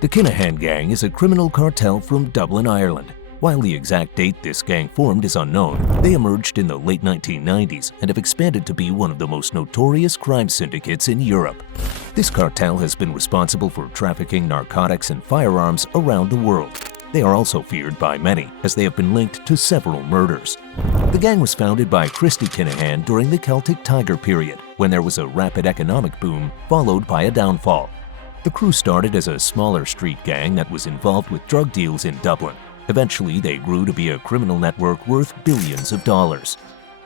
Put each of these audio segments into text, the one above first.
The Kinahan gang is a criminal cartel from Dublin, Ireland. While the exact date this gang formed is unknown, they emerged in the late 1990s and have expanded to be one of the most notorious crime syndicates in Europe. This cartel has been responsible for trafficking narcotics and firearms around the world. They are also feared by many, as they have been linked to several murders. The gang was founded by Christy Kinahan during the Celtic Tiger period, when there was a rapid economic boom, followed by a downfall. The crew started as a smaller street gang that was involved with drug deals in Dublin. Eventually, they grew to be a criminal network worth billions of dollars.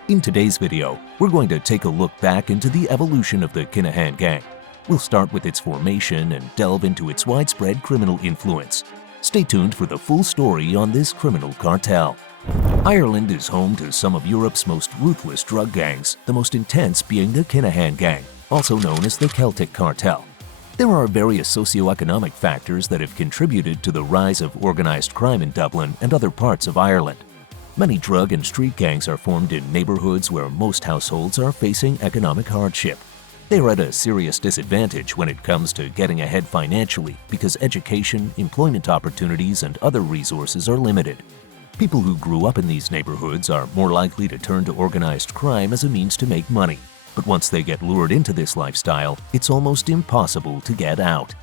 In today's video, we're going to take a look back into the evolution of the Kinahan gang. We'll start with its formation and delve into its widespread criminal influence. Stay tuned for the full story on this criminal cartel. Ireland is home to some of Europe's most ruthless drug gangs, the most intense being the Kinahan gang, also known as the Celtic Cartel. There are various socio-economic factors that have contributed to the rise of organized crime in Dublin and other parts of Ireland. Many drug and street gangs are formed in neighborhoods where most households are facing economic hardship. They are at a serious disadvantage when it comes to getting ahead financially because education, employment opportunities, and other resources are limited. People who grew up in these neighborhoods are more likely to turn to organized crime as a means to make money. But once they get lured into this lifestyle, it's almost impossible to get out.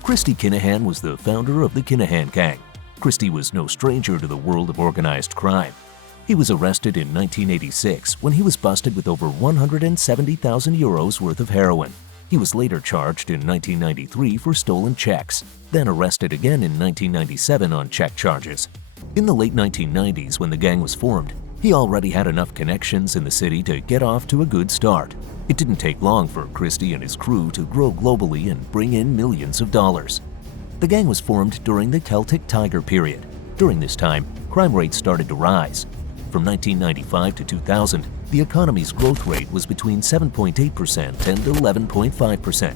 Christy Kinahan was the founder of the Kinahan gang. Christy was no stranger to the world of organized crime. He was arrested in 1986 when he was busted with over 170,000 euros worth of heroin. He was later charged in 1993 for stolen checks, then arrested again in 1997 on check charges. In the late 1990s, when the gang was formed, he already had enough connections in the city to get off to a good start. It didn't take long for Christy and his crew to grow globally and bring in millions of dollars. The gang was formed during the Celtic Tiger period. During this time, crime rates started to rise. From 1995 to 2000, the economy's growth rate was between 7.8% and 11.5%.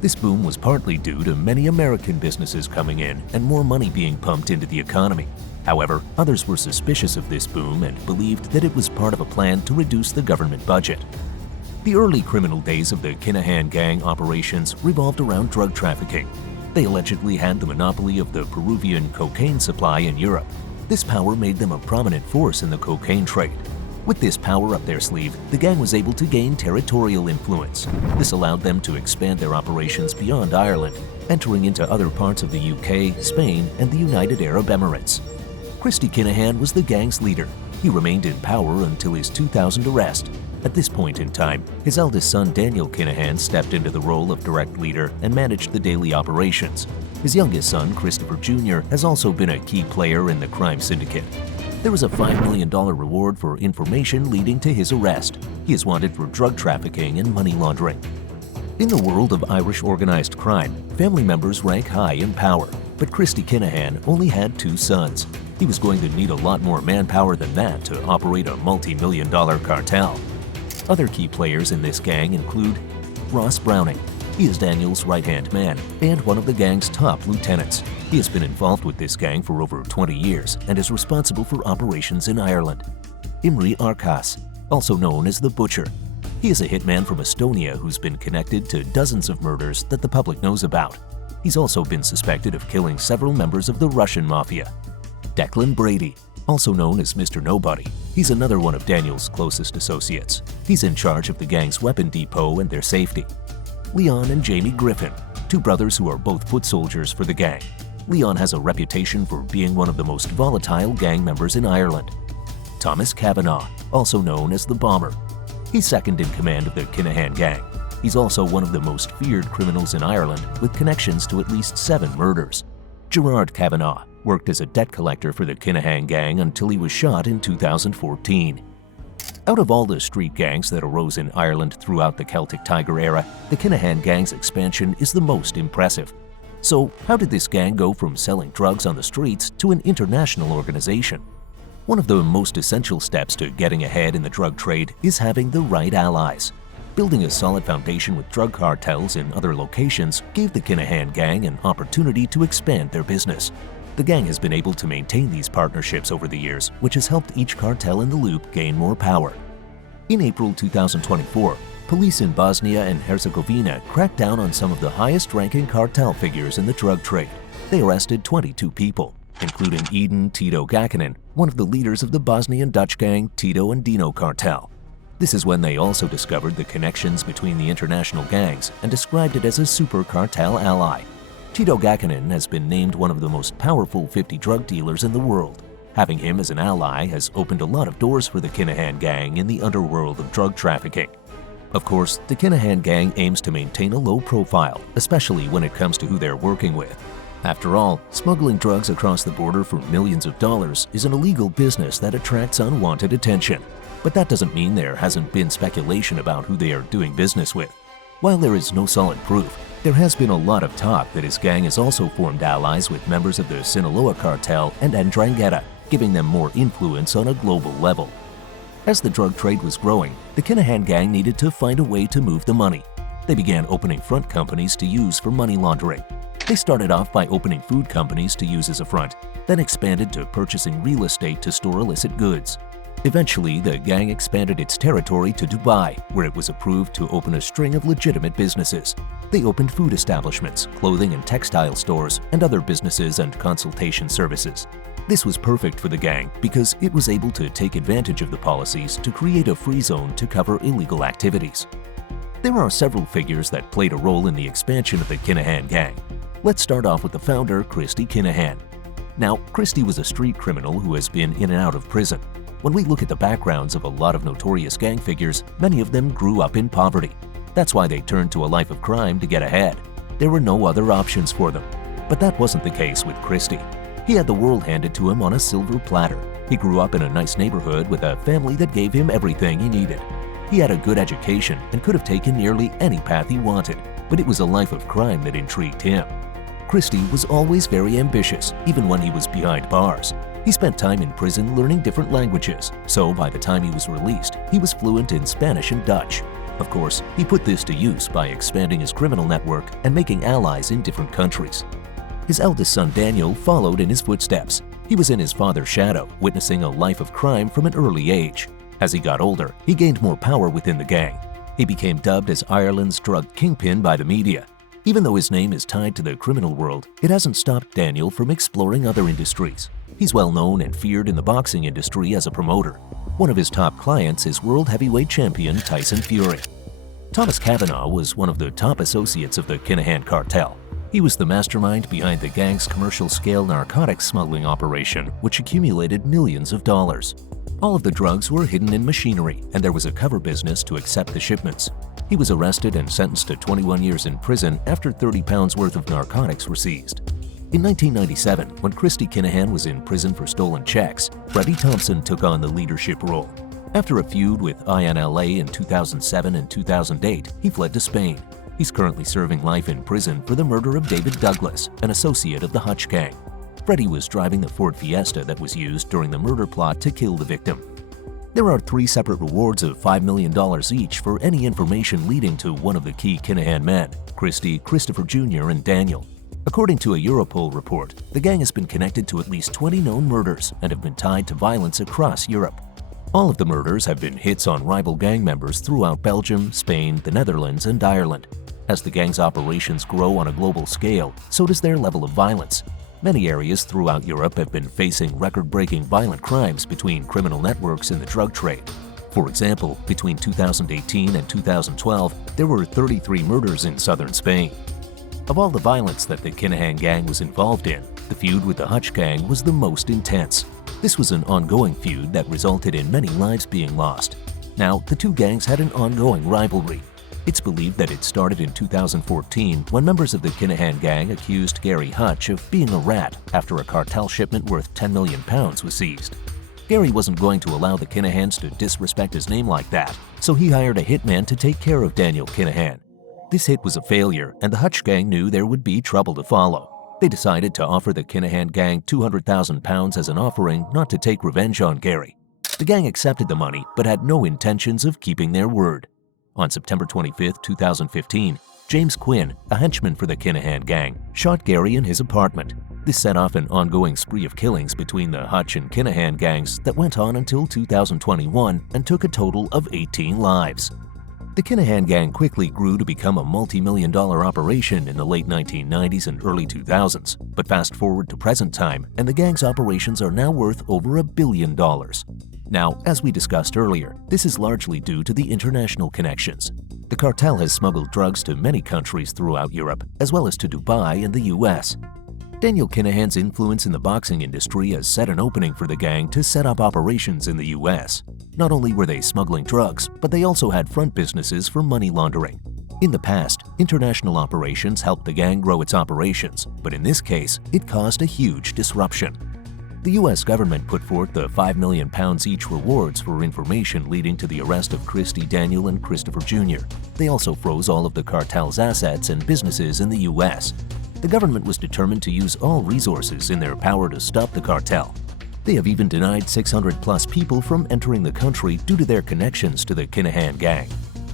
This boom was partly due to many American businesses coming in and more money being pumped into the economy. However, others were suspicious of this boom and believed that it was part of a plan to reduce the government budget. The early criminal days of the Kinahan gang operations revolved around drug trafficking. They allegedly had the monopoly of the Peruvian cocaine supply in Europe. This power made them a prominent force in the cocaine trade. With this power up their sleeve, the gang was able to gain territorial influence. This allowed them to expand their operations beyond Ireland, entering into other parts of the UK, Spain, and the United Arab Emirates. Christy Kinahan was the gang's leader. He remained in power until his 2000 arrest. At this point in time, his eldest son Daniel Kinahan stepped into the role of direct leader and managed the daily operations. His youngest son, Christopher Jr., has also been a key player in the crime syndicate. There was a $5 million reward for information leading to his arrest. He is wanted for drug trafficking and money laundering. In the world of Irish organized crime, family members rank high in power, but Christy Kinahan only had 2 sons. He was going to need a lot more manpower than that to operate a multi-million-dollar cartel. Other key players in this gang include Ross Browning. He is Daniel's right-hand man and one of the gang's top lieutenants. He has been involved with this gang for over 20 years and is responsible for operations in Ireland. Imre Arkas, also known as the Butcher. He is a hitman from Estonia who's been connected to dozens of murders that the public knows about. He's also been suspected of killing several members of the Russian Mafia. Declan Brady, also known as Mr. Nobody. He's another one of Daniel's closest associates. He's in charge of the gang's weapon depot and their safety. Leon and Jamie Griffin, 2 brothers who are both foot soldiers for the gang. Leon has a reputation for being one of the most volatile gang members in Ireland. Thomas Kavanagh, also known as the Bomber. He's second in command of the Kinahan gang. He's also one of the most feared criminals in Ireland with connections to at least 7 murders. Gerard Kavanagh worked as a debt collector for the Kinahan gang until he was shot in 2014. Out of all the street gangs that arose in Ireland throughout the Celtic Tiger era, the Kinahan gang's expansion is the most impressive. So, how did this gang go from selling drugs on the streets to an international organization? One of the most essential steps to getting ahead in the drug trade is having the right allies. Building a solid foundation with drug cartels in other locations gave the Kinahan gang an opportunity to expand their business. The gang has been able to maintain these partnerships over the years, which has helped each cartel in the loop gain more power. In April 2024, police in Bosnia and Herzegovina cracked down on some of the highest-ranking cartel figures in the drug trade. They arrested 22 people, including Eden Tito Gakinen, one of the leaders of the Bosnian Dutch gang Tito and Dino Cartel. This is when they also discovered the connections between the international gangs and described it as a super cartel ally. Tito Gakinen has been named one of the most powerful 50 drug dealers in the world. Having him as an ally has opened a lot of doors for the Kinahan gang in the underworld of drug trafficking. Of course, the Kinahan gang aims to maintain a low profile, especially when it comes to who they're working with. After all, smuggling drugs across the border for millions of dollars is an illegal business that attracts unwanted attention. But that doesn't mean there hasn't been speculation about who they are doing business with. While there is no solid proof, there has been a lot of talk that his gang has also formed allies with members of the Sinaloa cartel and Ndrangheta, giving them more influence on a global level. As the drug trade was growing, the Kinahan gang needed to find a way to move the money. They began opening front companies to use for money laundering. They started off by opening food companies to use as a front, then expanded to purchasing real estate to store illicit goods. Eventually, the gang expanded its territory to Dubai, where it was approved to open a string of legitimate businesses. They opened food establishments, clothing and textile stores, and other businesses and consultation services. This was perfect for the gang because it was able to take advantage of the policies to create a free zone to cover illegal activities. There are several figures that played a role in the expansion of the Kinahan gang. Let's start off with the founder, Christy Kinahan. Now, Christy was a street criminal who has been in and out of prison. When we look at the backgrounds of a lot of notorious gang figures, many of them grew up in poverty. That's why they turned to a life of crime to get ahead. There were no other options for them. But that wasn't the case with Christy. He had the world handed to him on a silver platter. He grew up in a nice neighborhood with a family that gave him everything he needed. He had a good education and could have taken nearly any path he wanted, but it was a life of crime that intrigued him. Christy was always very ambitious, even when he was behind bars. He spent time in prison learning different languages, so by the time he was released, he was fluent in Spanish and Dutch. Of course, he put this to use by expanding his criminal network and making allies in different countries. His eldest son Daniel followed in his footsteps. He was in his father's shadow, witnessing a life of crime from an early age. As he got older, he gained more power within the gang. He became dubbed as Ireland's drug kingpin by the media. Even though his name is tied to the criminal world, it hasn't stopped Daniel from exploring other industries. He's well known and feared in the boxing industry as a promoter. One of his top clients is world heavyweight champion Tyson Fury. Thomas Cavanaugh was one of the top associates of the Kinahan Cartel. He was the mastermind behind the gang's commercial-scale narcotics smuggling operation, which accumulated millions of dollars. All of the drugs were hidden in machinery, and there was a cover business to accept the shipments. He was arrested and sentenced to 21 years in prison after 30 pounds worth of narcotics were seized. In 1997, when Christy Kinahan was in prison for stolen checks, Freddie Thompson took on the leadership role. After a feud with INLA in 2007 and 2008, he fled to Spain. He's currently serving life in prison for the murder of David Douglas, an associate of the Hutch gang. Freddie was driving the Ford Fiesta that was used during the murder plot to kill the victim. There are 3 separate rewards of $5 million each for any information leading to one of the key Kinahan men, Christy, Christopher Jr., and Daniel. According to a Europol report, the gang has been connected to at least 20 known murders and have been tied to violence across Europe. All of the murders have been hits on rival gang members throughout Belgium, Spain, the Netherlands, and Ireland. As the gang's operations grow on a global scale, so does their level of violence. Many areas throughout Europe have been facing record-breaking violent crimes between criminal networks in the drug trade. For example, between 2018 and 2012, there were 33 murders in southern Spain. Of all the violence that the Kinahan gang was involved in, the feud with the Hutch gang was the most intense. This was an ongoing feud that resulted in many lives being lost. Now, the two gangs had an ongoing rivalry. It's believed that it started in 2014 when members of the Kinahan gang accused Gary Hutch of being a rat after a cartel shipment worth £10 million was seized. Gary wasn't going to allow the Kinahans to disrespect his name like that, so he hired a hitman to take care of Daniel Kinahan. This hit was a failure, and the Hutch gang knew there would be trouble to follow. They decided to offer the Kinahan gang £200,000 as an offering not to take revenge on Gary. The gang accepted the money but had no intentions of keeping their word. On September 25, 2015, James Quinn, a henchman for the Kinahan gang, shot Gary in his apartment. This set off an ongoing spree of killings between the Hutch and Kinahan gangs that went on until 2021 and took a total of 18 lives. The Kinahan gang quickly grew to become a multi-million-dollar operation in the late 1990s and early 2000s, but fast forward to present time, and the gang's operations are now worth over $1 billion. Now, as we discussed earlier, this is largely due to the international connections. The cartel has smuggled drugs to many countries throughout Europe, as well as to Dubai and the US. Daniel Kinahan's influence in the boxing industry has set an opening for the gang to set up operations in the US. Not only were they smuggling drugs, but they also had front businesses for money laundering. In the past, international operations helped the gang grow its operations, but in this case, it caused a huge disruption. The US government put forth the £5 million each rewards for information leading to the arrest of Christy, Daniel, and Christopher Jr. They also froze all of the cartel's assets and businesses in the US. The government was determined to use all resources in their power to stop the cartel. They have even denied 600-plus people from entering the country due to their connections to the Kinahan gang.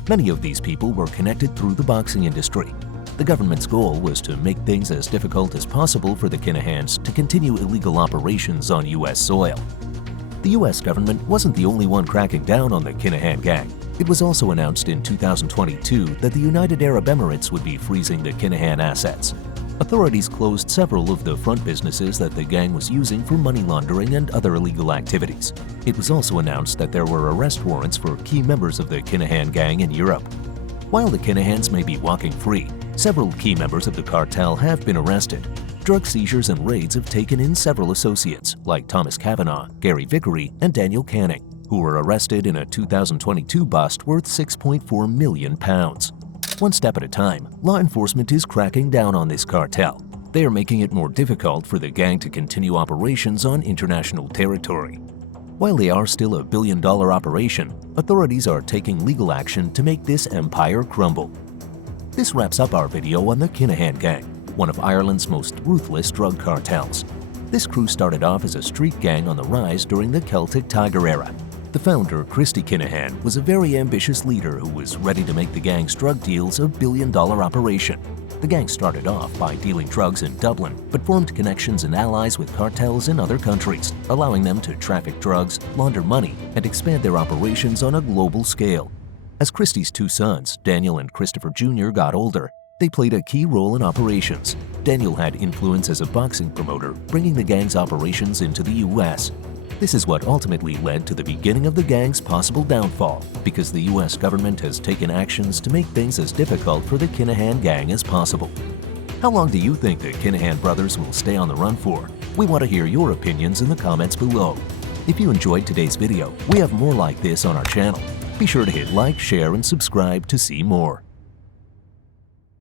Many of these people were connected through the boxing industry. The government's goal was to make things as difficult as possible for the Kinahans to continue illegal operations on US soil. The US government wasn't the only one cracking down on the Kinahan gang. It was also announced in 2022 that the United Arab Emirates would be freezing the Kinahan assets. Authorities closed several of the front businesses that the gang was using for money laundering and other illegal activities. It was also announced that there were arrest warrants for key members of the Kinahan gang in Europe. While the Kinahans may be walking free, several key members of the cartel have been arrested. Drug seizures and raids have taken in several associates, like Thomas Kavanagh, Gary Vickery, and Daniel Canning, who were arrested in a 2022 bust worth £6.4 million. One step at a time, law enforcement is cracking down on this cartel. They are making it more difficult for the gang to continue operations on international territory. While they are still a billion-dollar operation, authorities are taking legal action to make this empire crumble. This wraps up our video on the Kinahan gang, one of Ireland's most ruthless drug cartels. This crew started off as a street gang on the rise during the Celtic Tiger era. The founder, Christy Kinahan, was a very ambitious leader who was ready to make the gang's drug deals a billion-dollar operation. The gang started off by dealing drugs in Dublin, but formed connections and allies with cartels in other countries, allowing them to traffic drugs, launder money, and expand their operations on a global scale. As Christy's two sons, Daniel and Christopher Jr., got older, they played a key role in operations. Daniel had influence as a boxing promoter, bringing the gang's operations into the US. This is what ultimately led to the beginning of the gang's possible downfall, because the US government has taken actions to make things as difficult for the Kinahan gang as possible. How long do you think the Kinahan brothers will stay on the run for? We want to hear your opinions in the comments below. If you enjoyed today's video, we have more like this on our channel. Be sure to hit like, share, and subscribe to see more.